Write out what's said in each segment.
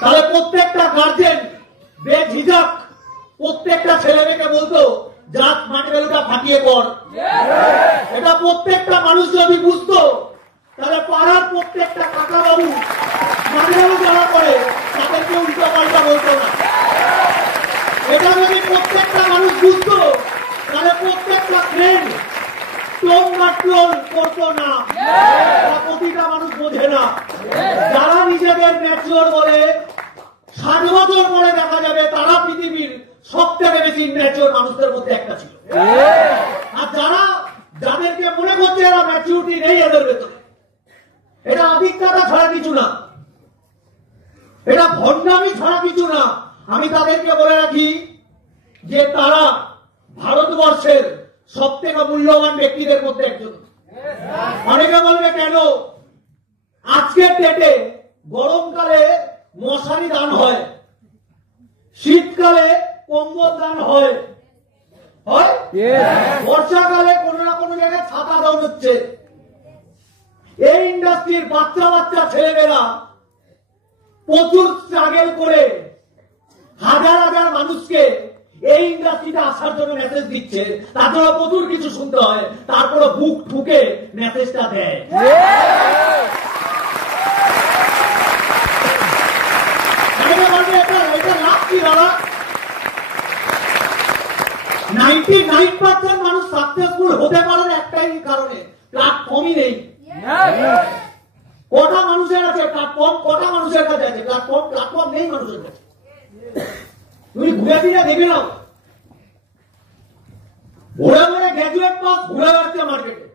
তাহলে প্রত্যেকটা গার্জেন বেঝিঝক প্রত্যেকটা ছেলে মেয়েকে বলতো জাত মাটি বেলুটা ফাটিয়ে পড়। এটা প্রত্যেকটা মানুষ যদি বুঝতো তাহলে পাড়ার প্রত্যেকটা কাকা বাবু মাটি বেলু যারা করে তাদেরকে উল্টো পাল্টা বলতো না। এটা যদি প্রত্যেকটা মানুষ বুঝতো তাহলে প্রত্যেকটা ফ্রেন্ড টোন মাট্রোল করতো না। প্রতিটা মানুষ বোঝে না। যারা নিজেদের ম্যাচিওর বলে 60 বছর পরে দেখা যাবে তারা পৃথিবীর সব থেকে বেশি ম্যাচিওর মানুষদের মধ্যে একটা ছিল। আর যাদেরকে মনে করছে এরা ম্যাচিউরিটি নেই এদের ভেতরে, এটা অভিজ্ঞতা ছাড়া কিছু না, এটা ভণ্ডামি ছাড়া কিছু না। আমি তাদেরকে বলে রাখি যে তারা ভারতবর্ষের সব থেকে মূল্যবান ব্যক্তিদের মধ্যে একজন। অনেকে বলবে কেন আজকের ডেটে গরমকালে মশারি দান হয়, শীতকালে কম্বল দান হয়, বর্ষাকালে কোনো না কোনো জায়গায় ছাতা দান হচ্ছে। এই ইন্ডাস্ট্রির বাচ্চা বাচ্চা ছেলেমেয়েরা প্রচুর স্ট্রাগল করে হাজার হাজার মানুষকে এই ইন্ডাস্ট্রিতে আসার জন্য মেসেজ দিচ্ছে। তার জন্য প্রচুর কিছু শুনতে হয়, তারপরে বুক ঠুকে মেসেজটা দেয়। 99% মানুষ সাকসেসফুল হতে পারেন একটাই কারণে, প্ল্যাটফর্মই নেই। কটা মানুষের আছে প্ল্যাটফর্ম, কটা মানুষের কাছে আছে প্ল্যাটফর্ম নেই মানুষের কাছে। তুমি ঘুরে ফিরে দেখে নাও, ঘুরে ঘুরে গ্র্যাজুয়েট পাস ঘুরে বেড়াচ্ছে মার্কেটে,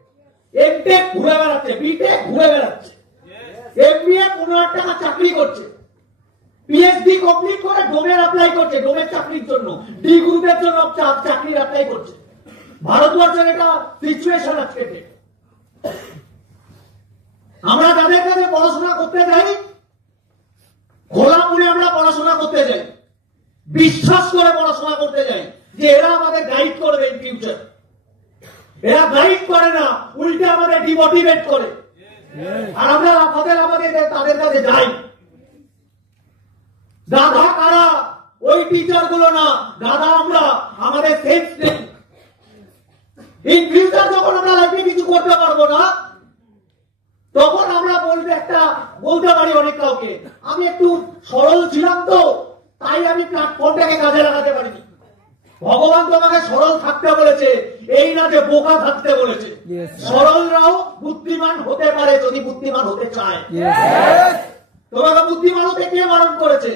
এমটেক ঘুরে বেড়াচ্ছে, বিটেক ঘুরে বেড়াচ্ছে, এমবিএ 15,000 টাকা চাকরি করছে, পিএইচডি কমপ্লিট করে ডোমের অ্যাপ্লাই করছে, ডোমের চাকরির জন্য, ডি গ্রুপের জন্য চাকরির অ্যাপ্লাই করছে। ভারতবর্ষের এটা সিচুয়েশন আজকে। আমরা যাদের কাছে পড়াশোনা করতে যাই, খোলামুড়ে আমরা পড়াশোনা করতে যাই, বিশ্বাস করে পড়াশোনা করতে যাই যে এরা আমাদের গাইড করবে ইন ফিউচার। এরা গাইড করে না, উল্টে আমাদের ডিমোটিভেট করে। আর আমরা তাদের কাছে যাই। দাদা কারা? ওই টিচার গুলো না, দাদা আমরা। আমাদের সেন্স নেই। ইন ফিউচার যখন আমরা লাইফে কিছু করতে পারবো না, তখন আমরা বলতে পারি অনেক কাউকে আমি একটু সরল ছিলাম তো, তাই আমি প্ল্যাটফর্মটাকে কাজে লাগাতে পারিনি। ভগবান তোমাকে সরল থাকতে বলেছে, এই না যে বোকা থাকতে বলেছে। সরলরাও বুদ্ধিমান হতে পারে যদি বুদ্ধিমান হতে চায়। তোমাকে বুদ্ধিমান হতে কে বারণ করেছে?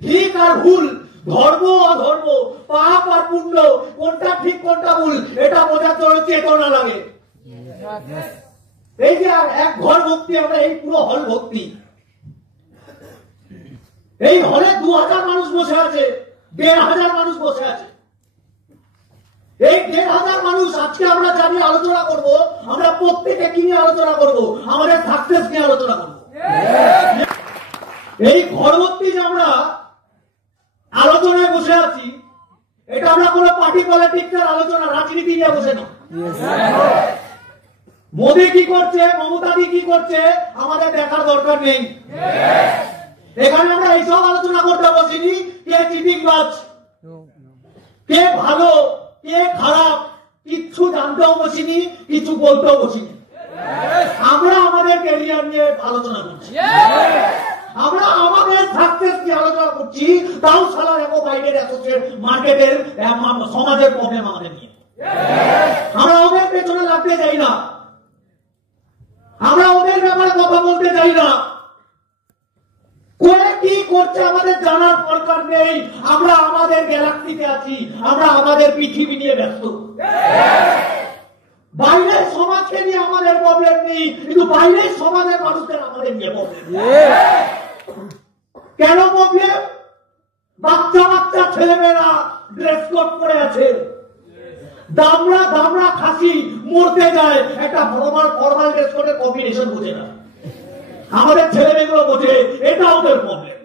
ঠিক আর ভুল, ধর্ম অধর্ম, পাপ আর পুণ্য, কোনটা ঠিক কোনটা ভুল এটা বোঝার জন্য চেতনা লাগে। এই যে এক ঘর ভক্তি, আমরা এই পুরো হল ভক্তি। এই হলে 2000 মানুষ বসে আছে, 1500 মানুষ বসে আছে। এই 1500 মানুষ আজকে আমরা জানি আলোচনা করব, আমরা প্রত্যেকে কি নিয়ে আলোচনা করব? আমাদের সাকসেস নিয়ে আলোচনা করব। এই ঘর ভক্তি যে আমরা আলোচনায় বসে আছি, এটা আমরা কোনো পার্টি পলিটিক্সের আলোচনা, রাজনীতি নিয়ে বসে না। মোদী কি করছে, মমতাদি কি করছে আমাদের দেখার দরকার নেই। এখানে আমরা এইসব আলোচনা করতে বসিনি কে চিটিংবাজ, কে ভালো, কে খারাপ, কিচ্ছু জানতেও বসিনি, কিছু বলতেও বসিনি। আমরা আমাদের ক্যারিয়ার নিয়ে আলোচনা করছি, আমরা আমাদের সাকসেস নিয়ে আলোচনা করছি। তাও সালা দেখো বাইরের অ্যাসোসিয়েট মার্কেটের সমাজের প্রবলেম আমাদের নিয়ে। আমরা ওদের পেছনে লাগতে চাই না, আমরা ওদের ব্যাপারে কথা বলতে চাই না। কোয়ে কি করছে আমাদের জানার দরকার নেই। আমরা আমাদের গ্যালাক্সিতে আছি, আমরা আমাদের পৃথিবী নিয়ে ব্যস্ত। বাইরের সমাজকে নিয়ে আমাদের প্রবলেম নেই, কিন্তু বাইরের সমাজের মানুষদের আমাদের নিয়ে প্রবলেম। কেন প্রবলেম? বাচ্চা বাচ্চা ছেলেমেয়েরা ড্রেস কোড পরে আছে, দামড়া দামড়া খাসি মরতে যায়, একটা ফরমাল ড্রেস কোডের কম্বিনেশন বোঝে না। আমাদের ছেলে মেয়েগুলো বোঝে, এটা ওদের প্রবলেম।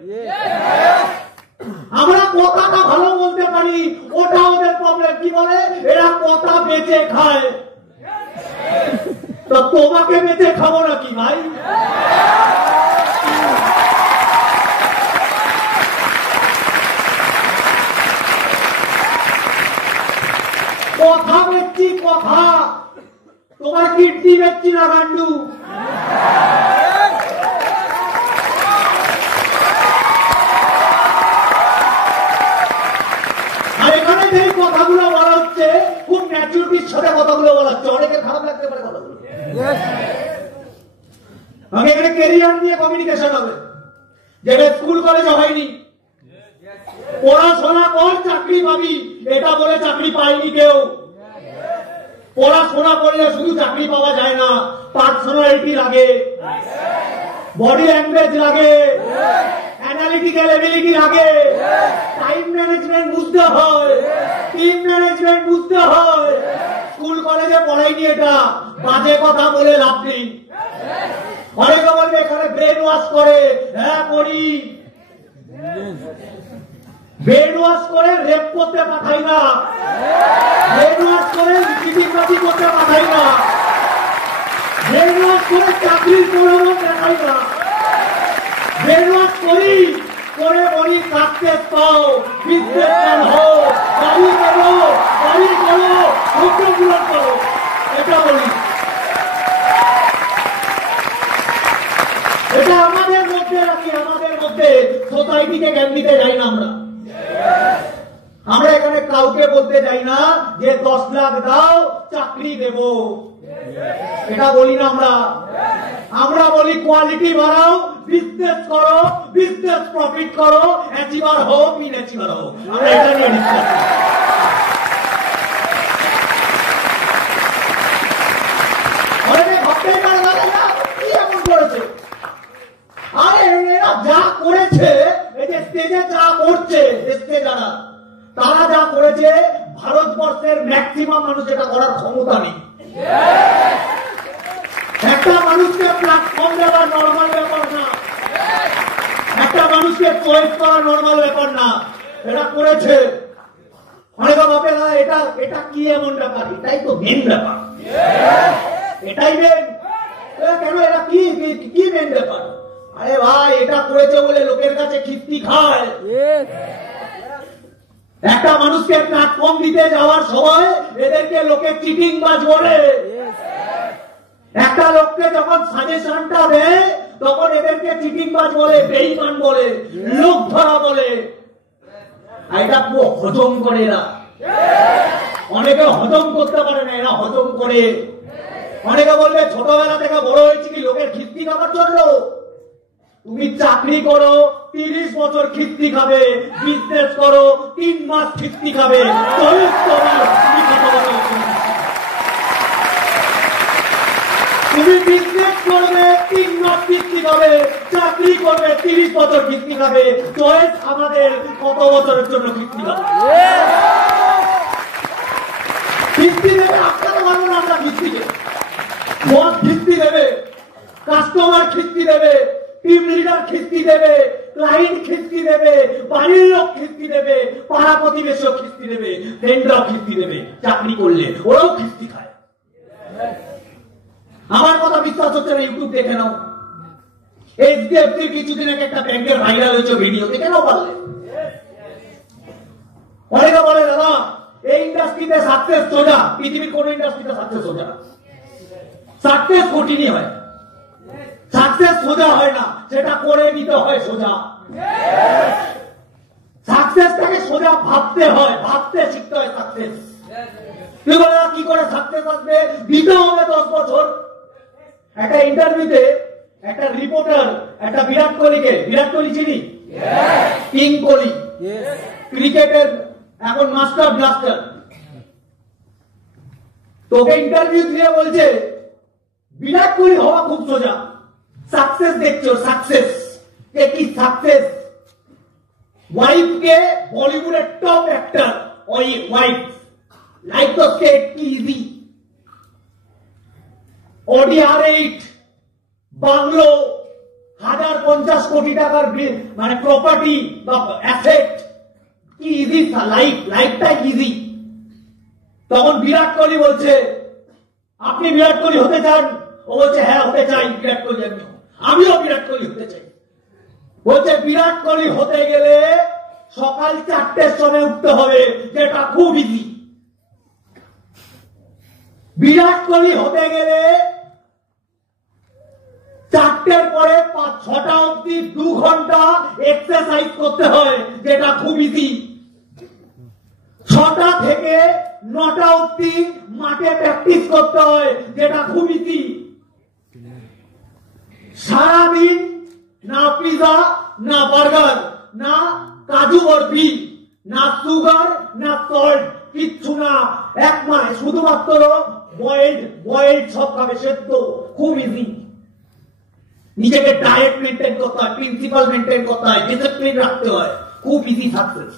আমরা কথাটা ভালো বলতে পারি, ওটা ওদের প্রবলেম। কি বলে? এরা কথা বেঁচে খায়। তো তোমাকে বেঁচে খাবো নাকি ভাই? কীর্তি বেচছি না গান্ডু। আর এখানে যে কথাগুলো বলা হচ্ছে খুব ন্যাচুরালিটির সাথে কথাগুলো বলা হচ্ছে, অনেকের খারাপ লাগতে পারে কথাগুলো। আমি এখানে কেরিয়ার নিয়ে কমিউনিকেশন হবে, যেটা স্কুল কলেজে হয়নি। পড়াশোনা কর চাকরি পাবি, এটা বলে চাকরি পায়নি কেউ। পড়াশোনা করলে শুধু চাকরি পাওয়া যায় না, পার্সোনালিটি লাগে, বডি ল্যাঙ্গুয়েজ লাগে, অ্যানালিটিক্যাল এবিলিটি লাগে, টাইম ম্যানেজমেন্ট বুঝতে হয়, টিম ম্যানেজমেন্ট বুঝতে হয়। স্কুল কলেজে পড়াইনি, এটা বাজে কথা বলে লাভ নেই। অনেকে বলবে এখানে ব্রেন ওয়াশ করে, হ্যাঁ করি। ব্রেন ওয়াশ করে রেপ করতে পাঠাই না, ব্রেন ওয়াশ করে চিটিংবাজি করতে পাঠাই না, ব্রেন ওয়াশ করে চাকরির প্রলোভন দেখাই না। ব্রেন ওয়াশ করি, করে বলি সাকসেস পাও, বিজনেসম্যান হও, গাড়ি করো, গাড়ি করো, স্বপ্ন পূরণ করো, এটা বলি। এটা আমাদের মধ্যে রাখি, আমাদের মধ্যে। সোসাইটিকে জ্ঞান দিতে যাই না আমরা। আমরা এখানে কাউকে বলতে যাই না যে 10 লাখ দাও চাকরি দেব, এটা বলি না আমরা। আমরা বলি কোয়ালিটি বাড়াও, বিজনেস করো, বিজনেস প্রফিট করো, অ্যাচিভার হোক ইনঅ্যাচিভার হোক, আমরা এটা নিয়ে ডিসকাস করি। ভাবতেই পারে না কি এমন করেছে। আরে এরা যা করেছে, এই যে স্টেজে যা করছে, স্টেজ যারা, তারা যা করেছে, ভারতবর্ষের ম্যাক্সিমাম মানুষ এটা করার ক্ষমতা নেই। একটা মানুষকে প্ল্যাটফর্ম দেওয়া নর্মাল ব্যাপার না, একটা মানুষকে চয়েস করা নর্মাল ব্যাপার না, এটা করেছে। অনেকে ভাবে না এটা এটা কি এমন ব্যাপার, এটাই তো মেন ব্যাপার, এটাই মেন। কেন এটা কি কি মেন ব্যাপার? আরে ভাই এটা করেছে বলে লোকের কাছে খিস্তি খায়। একটা মানুষকে প্ল্যাটফর্ম দিতে যাওয়ার সময় এদেরকে লোকে চিটিংবাজ বলে। একটা লোককে যখন সাজেশনটা দেয় তখন এদেরকে চিটিংবাজ বলে, বেঈমান বলে, লোক ধরা বলে। এটা পুরো হজম করে এরা। অনেকে হজম করতে পারে না, এরা হজম করে। অনেকে বলবে ছোটবেলা থেকে বড় হয়েছে কি লোকের খিস্তি খাবার জন্য? তুমি চাকরি করো 30 বছর খিস্তি খাবে, বিজনেস করো 3 মাস খিস্তি খাবে, তুমি বিজনেস করবে 3 মাস খিস্তি খাবে, চাকরি করবে 30 বছর খিস্তি খাবে। চয়েস আমাদের কত বছরের জন্য খিস্তি খাবে। খিস্তি দেবে আপনারা ভাবুন, আমরা খিস্তি দেবে, বস খিস্তি দেবে, কাস্টমার খিস্তি দেবে, টিম লিডার খিস্তি দেবে, ক্লায়েন্ট খিস্তি দেবে, বাড়ির লোক খিস্তি দেবে, পাড়া প্রতিবেশীও খিস্তি দেবে, ফ্রেন্ডরাও খিস্তি দেবে। চাকরি করলে ওরাও খিস্তি খায়। আমার কথা বিশ্বাস হচ্ছে না, ইউটিউব দেখে নাও। এইচডিএফসি কিছুদিন আগে একটা ব্যাংকের ভাইরাল হয়েছে ভিডিও, দেখে নাও পারলে। অনেকে বলে দাদা এই ইন্ডাস্ট্রিতে সাকসেস সোজা, পৃথিবীর কোন ইন্ডাস্ট্রিতে সাকসেস সোজা? সাকসেস কঠিনই হয়, সাকসেস সোজা হয় না, সেটা করে নিতে হয় সোজা। সাকসেসটাকে সোজা ভাবতে হয়, ভাবতে শিখতে হয় সাকসেস। কি করে সাকসেস আসবে? দিতে হবে 10 বছর। একটা ইন্টারভিউতে একটা রিপোর্টার একটা বিরাট কোহলিকে, বিরাট কোহলি চিনি, কিং কোহলি, ক্রিকেটের এখন মাস্টার ব্লাস্টার, তোকে ইন্টারভিউ দিয়ে বলছে বিরাট কোহলি হওয়া খুব সোজা, সাকসেস দেখছো, সাকসেস কে কি সাকসেস? ওয়াইফ কে বলিউডের টপ অ্যাক্টর, ওই ওয়াইফ লাইক তো স্টেট কি ইজি, অডি R8, বাংলো, 1050 কোটি টাকার মানে প্রপার্টি বা অ্যাসেট, কি ইজি লাইফ, লাইফটা ইজি। তখন বিরাট কোহলি বলছে আপনি বিরাট কোহলি হতে চান? ও বলছে হ্যাঁ হতে চাই, বিরাট কোহলি আমিও বিরাট কোহলি হতে চাই। বলছে বিরাট কোহলি হতে গেলে সকাল 4টের সময় উঠতে হবে, যেটা খুব ইজি। বিরাট কোহলি হতে গেলে 4টের পরে 6টা অবধি 2 ঘন্টা এক্সারসাইজ করতে হয়, যেটা খুব ইজি। 6টা থেকে 9টা অবধি মাঠে প্র্যাকটিস করতে হয়, যেটা খুব ইজি। সারাদিন না পিজা, না বার্গার, না কাজু বরফি, না সুগার, না সল্ট, কিচ্ছু না। এক মাস শুধুমাত্র বয়েলড সব খাবে, সেদ্ধ। খুব ইজি। নিজেকে ডায়েট মেনটেন করতে হয়, প্রিন্সিপাল মেনটেন করতে হয়, ডিসিপ্লিন রাখতে হয়। খুব ইজি সাকসেস।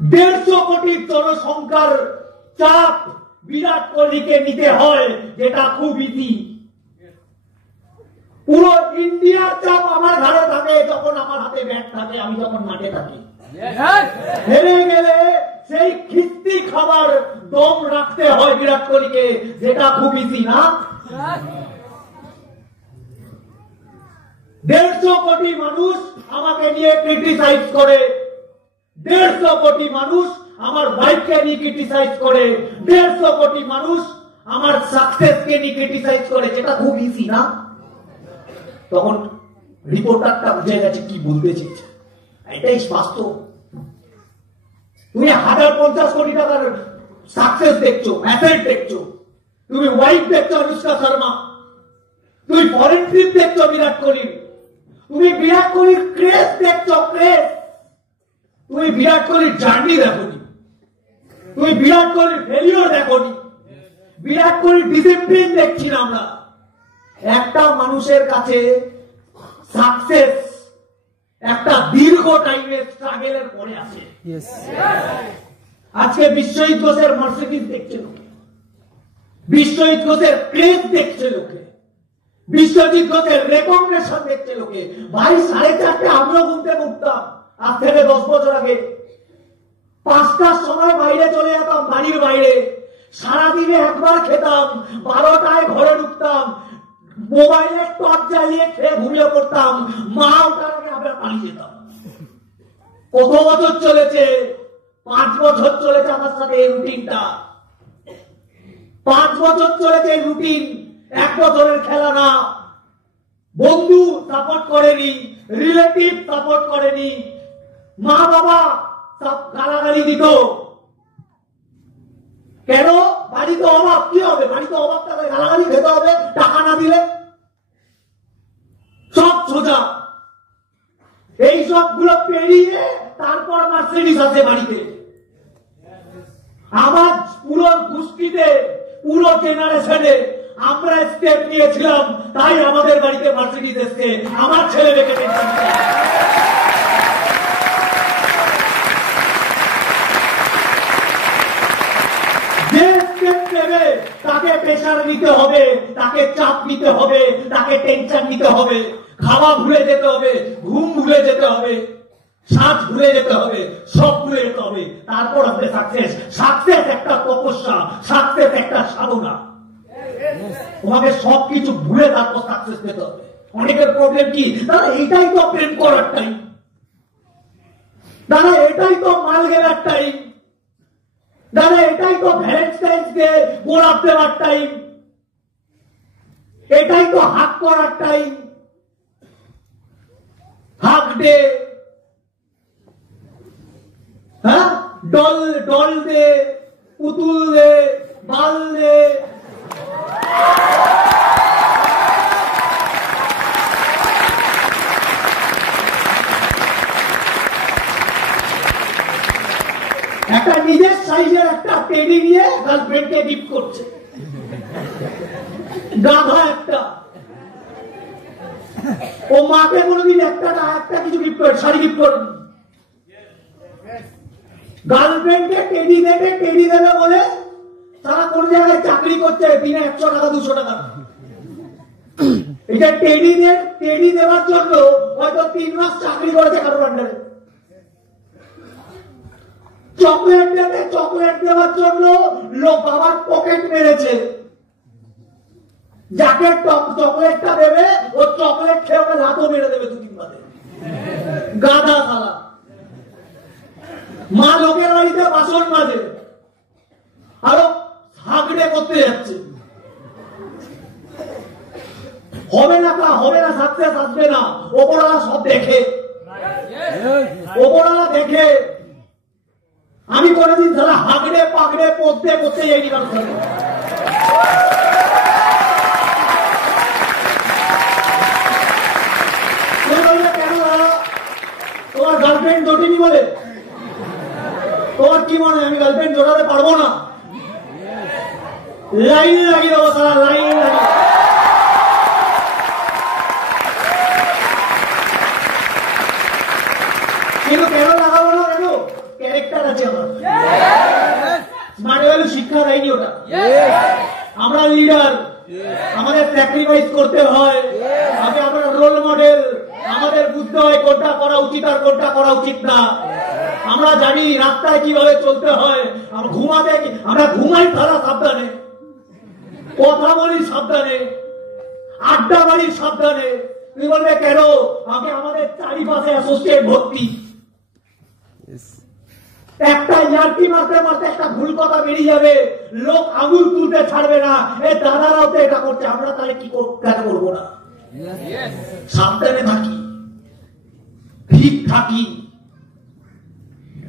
150 কোটি জনসংখ্যার চাপ বিরাট কোহলিকে নিতে হয়, যেটা খুব ইজি। পুরো ইন্ডিয়ার চাপ আমার ঘাড়ে থাকে যখন আমার হাতে ব্যাট থাকে, আমি যখন মাঠে থাকি। হেরে গেলে সেই খিস্তি খাবার দম রাখতে হয় বিরাট কোহলিকে, যেটা খুব ইজি না। 150 কোটি মানুষ আমাকে নিয়ে ক্রিটিসাইজ করে, 150 কোটি মানুষ আমার বাইককে নিয়ে ক্রিটিসাইজ করে, 150 কোটি মানুষ আমার সাকসেসকে নিয়ে ক্রিটিসাইজ করে, যেটা খুব ইজি না। তখন রিপোর্টারটা বুঝে গেছে কি বলতে চেয়েছে, এটাই বাস্তব। তুমি 1050 কোটি টাকার সাকসেস দেখছো, অ্যাসেট দেখছো, তুমি ওয়াইফ দেখছো অনুষ্কা শর্মা, তুমি ফরেন ট্রিপ দেখছো বিরাট কোহলি, তুমি বিরাট কোহলির ক্রেজ দেখছো, ক্রেজ। তুমি বিরাট কোহলির জার্নি দেখোনি, তুমি বিরাট কোহলির ফেলিওর দেখোনি, বিরাট কোহলির ডিসিপ্লিন দেখছি না আমরা। একটা মানুষের কাছে সাকসেস একটা দীর্ঘ টাইমের স্ট্রাগলের পরে আসে। আজকে বিশ্বজিৎ ঘোষের মার্সিডিজ দেখছে লোকে, বিশ্বজিৎ ঘোষের ক্রেজ দেখছে লোকে, বিশ্বজিৎ ঘোষের রেকগনিশন দেখছে লোকে। ভাই 4:30 আমিও ঘুমতে উঠতাম, আজ থেকে 10 বছর আগে। 5টার সময় বাইরে চলে যেতাম, বাড়ির বাইরে। সারাদিনে একবার খেতাম, 12টায় ঘরে ঢুকতাম, মোবাইলের টর্চ জ্বালিয়ে খেয়ে ঘুমিয়ে পড়তাম। মা ওঠার আগে আমরা পালিয়ে যেতাম। কত বছর চলেছে? 5 বছর চলেছে আমার সাথে এই রুটিনটা। 5 বছর চলেছে এই রুটিন। 1 বছরের খেলা না। বন্ধু সাপোর্ট করেনি, রিলেটিভ সাপোর্ট করেনি, মা বাবা সব গালাগালি দিত। কেন? বাড়িতে অভাব। কি হবে? বাড়িতে অভাব থাকলে গালাগালি খেতে হবে, টাকা না দিলে। সব সোজা। এই সবগুলো পেরিয়ে তারপর মার্সিডিজ আছে বাড়িতে। আমার পুরো গোষ্ঠীতে, পুরো জেনারেশনে আমরা স্টেপ নিয়েছিলাম, তাই আমাদের বাড়িতে মার্সিডিজ এসছে। আমার ছেলে মেয়েকে টেনশন নেই। যে স্টেপ নেবে তাকে প্রেশার নিতে হবে, তাকে চাপ নিতে হবে, তাকে টেনশন নিতে হবে, খাওয়া ভুলে যেতে হবে, ঘুম ভুলে যেতে হবে, শ্বাস ভুলে যেতে হবে, সব ভুলে যেতে হবে। তারপর আসবে সাকসেস। সাকসেস একটা তপস্যা, সাকসেস একটা সাধনা। তোমাকে সবকিছু ভুলে তারপর সাকসেস পেতে হবে। অনেকের প্রবলেম কি? দাদা এটাই তো প্রেম করার টাইম, দাদা এটাই তো মাল গেলার টাইম, দাদা এটাই তো ভ্যালেন্টাইন্স ডে গোলাপ দেওয়ার টাইম, এটাই তো হাত করার টাইম, হাক ডে, হ্যাঁ, ডল দে, পুতুল দে, বাল দে। একটা নিজের সাইজের একটা টেডি নিয়ে গার্লফ্রেন্ডকে গিফট করছে, গাধা একটা। ও মাকে কোনোদিন একটা কিছু গিফট করে, শাড়ি গিফট করেনি। গার্লফ্রেন্ডকে টেডি দেবে বলে তারা কোন জায়গায় চাকরি করছে, দিনে 100 টাকা 200 টাকা। এটা টেডি দেওয়ার জন্য হয়তো 3 মাস চাকরি করেছে কারোর আন্ডারে। চকলেট দেওয়ার জন্য লোক বাবার পকেট মেরেছে। যাকে চকলেটটা দেবে ও চকলেট খেয়ে ওকে লাথও মেরে দেবে 2-3 বাদে। গাধা খালা। মা লোকের বাড়িতে বাসন মাজে, আরো হাগড়ে কে করতে যাচ্ছে? হবে না, সাকসেস আসবে না। ওপরওয়ালা সব দেখে, ওপরওয়ালা দেখে। আমি কোনদিন তারা হাগড়ে পাগড়ে পড়তে পড়তে যাইনি কারোর সঙ্গে। কেন দাদা তোমার গার্লফ্রেন্ড জোটেনি বলে? তোমার কি মনে হয় আমি গার্লফ্রেন্ড জোটাতে পারবো না? লাইনে লাগিয়ে দেবো তারা, লাইনে লাগিয়ে। কিন্তু কেন লাগাবো না? কেন? ক্যারেক্টার আছে আমার। স্মার্ট ভ্যালু শিক্ষা দেয়নি ওটা। আমরা লিডার, আমাদের স্যাক্রিফাইস করতে হয়। আগে আমরা রোল মডেল, আমাদের বুঝতে হয় কোনটা করা উচিত আর কোনটা করা উচিত না। আমরা জানি রাস্তায় কিভাবে চলতে হয়। আমরা ঘুমাই তারা সাবধানে, কথা বলি সাবধানে, আড্ডা মারি সাবধানে। তুমি বলবে কেন? আগে আমাদের চারিপাশে অ্যাসোসিয়েট ভর্তি। একটা ইয়ার্কি মারতে মারতে একটা ভুল কথা বেরিয়ে যাবে, লোক আঙুল তুলতে ছাড়বে না। এই দাদারাও তো এটা করছে, আমরা তাহলে কি কেন করবো না? সাবধানে থাকি, ঠিক থাকি,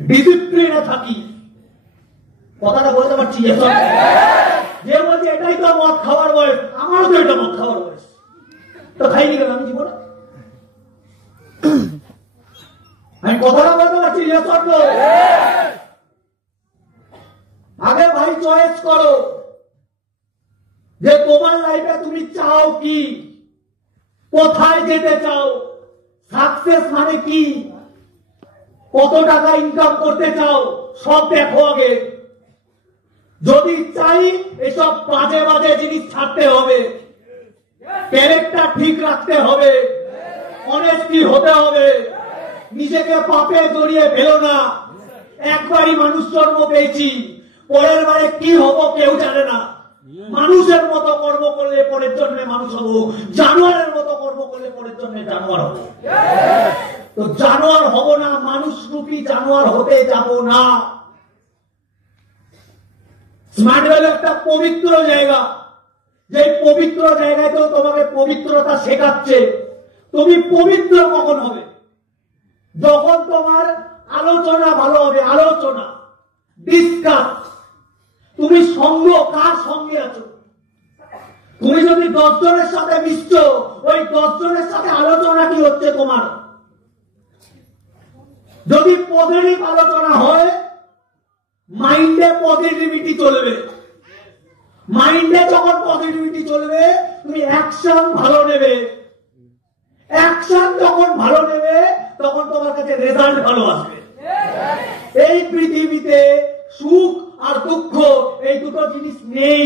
ডিসিপ্লিনে থাকি। কথাটা বলতে পারছি? যে বলছে এটাই তো মদ খাওয়ার বয়স, আমারও তো এটা মদ খাওয়ার বয়স, তো খাইনি কেন আমি জীবনে? আমি কথাটা বলতে পারছি? আগে ভাই চয়েস করো যে তোমার লাইফে তুমি চাও কি, কোথায় যেতে চাও, সাকসেস মানে কি, কত টাকা ইনকাম করতে চাও, সব দেখো আগে। যদি চাই এসব বাজে বাজে জিনিস ছাড়তে হবে, ক্যারেক্টার ঠিক রাখতে হবে, অনেস্টি হতে হবে, নিজেকে পাপে জড়িয়ে ফেলো না। একবারই মানুষ জন্ম পেয়েছি, পরের বারে কি হব কেউ জানে না। মানুষের মতো কর্ম করলে পরের জন্মে মানুষ হব, জানোয়ারের মতো কর্ম করলে পরের জন্মে জানোয়ার হব। তো জানোয়ার হব না, মানুষ রূপী জানোয়ার হতে যাব না। স্মার্ট ভ্যালু একটা পবিত্র জায়গা, যে পবিত্র জায়গাতেও তোমাকে পবিত্রতা শেখাচ্ছে। তুমি পবিত্র কখন হবে? যখন তোমার আলোচনা ভালো হবে, আলোচনা, ডিসকাস। তুমি সঙ্গ কার সঙ্গে আছো? তুমি যদি 10 জনের সাথে মিশছো, ওই 10 জনের সাথে আলোচনা কি হচ্ছে তোমার? যদি পজিটিভ আলোচনা হয়, মাইন্ডে পজিটিভিটি চলবে। মাইন্ডে যখন পজিটিভিটি চলবে, তুমি অ্যাকশন ভালো নেবে। অ্যাকশন যখন ভালো নেবে, তখন তোমার কাছে রেজাল্ট ভালো আসবে। এই পৃথিবীতে সুখ আর দুঃখ, এই দুটো জিনিস নেই।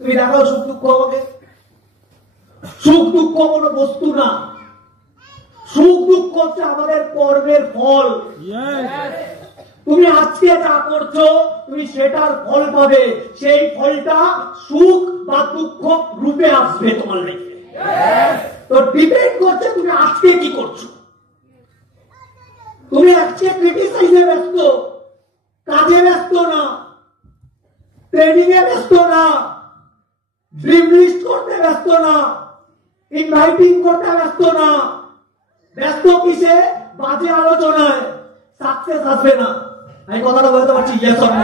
তুমি দেখাও সুখ দুঃখ আমাকে। সুখ দুঃখ কোনো বস্তু না, সুখ দুঃখ হচ্ছে আমাদের কর্মের ফল। তুমি আজকে যা করছো, তুমি সেটার ফল পাবে। সেই ফলটা সুখ বা দুঃখ রূপে আসবে তোমার লাইফে। তো ডিপেন্ড করছে তুমি আজকে কি করছো। তুমি আজকে ক্রিটিসাইজে ব্যস্ত, কাজে ব্যস্ত না, ট্রেনিং এ ব্যস্ত না, ড্রিম লিস্ট করতে ব্যস্ত না, ইনভাইটিং করতে ব্যস্ত না। ব্যস্ত কিসে? বাজে আলোচনায়। সাকসেস আসবে না। আমি কথাটা বলতে পারছি? Yes or no?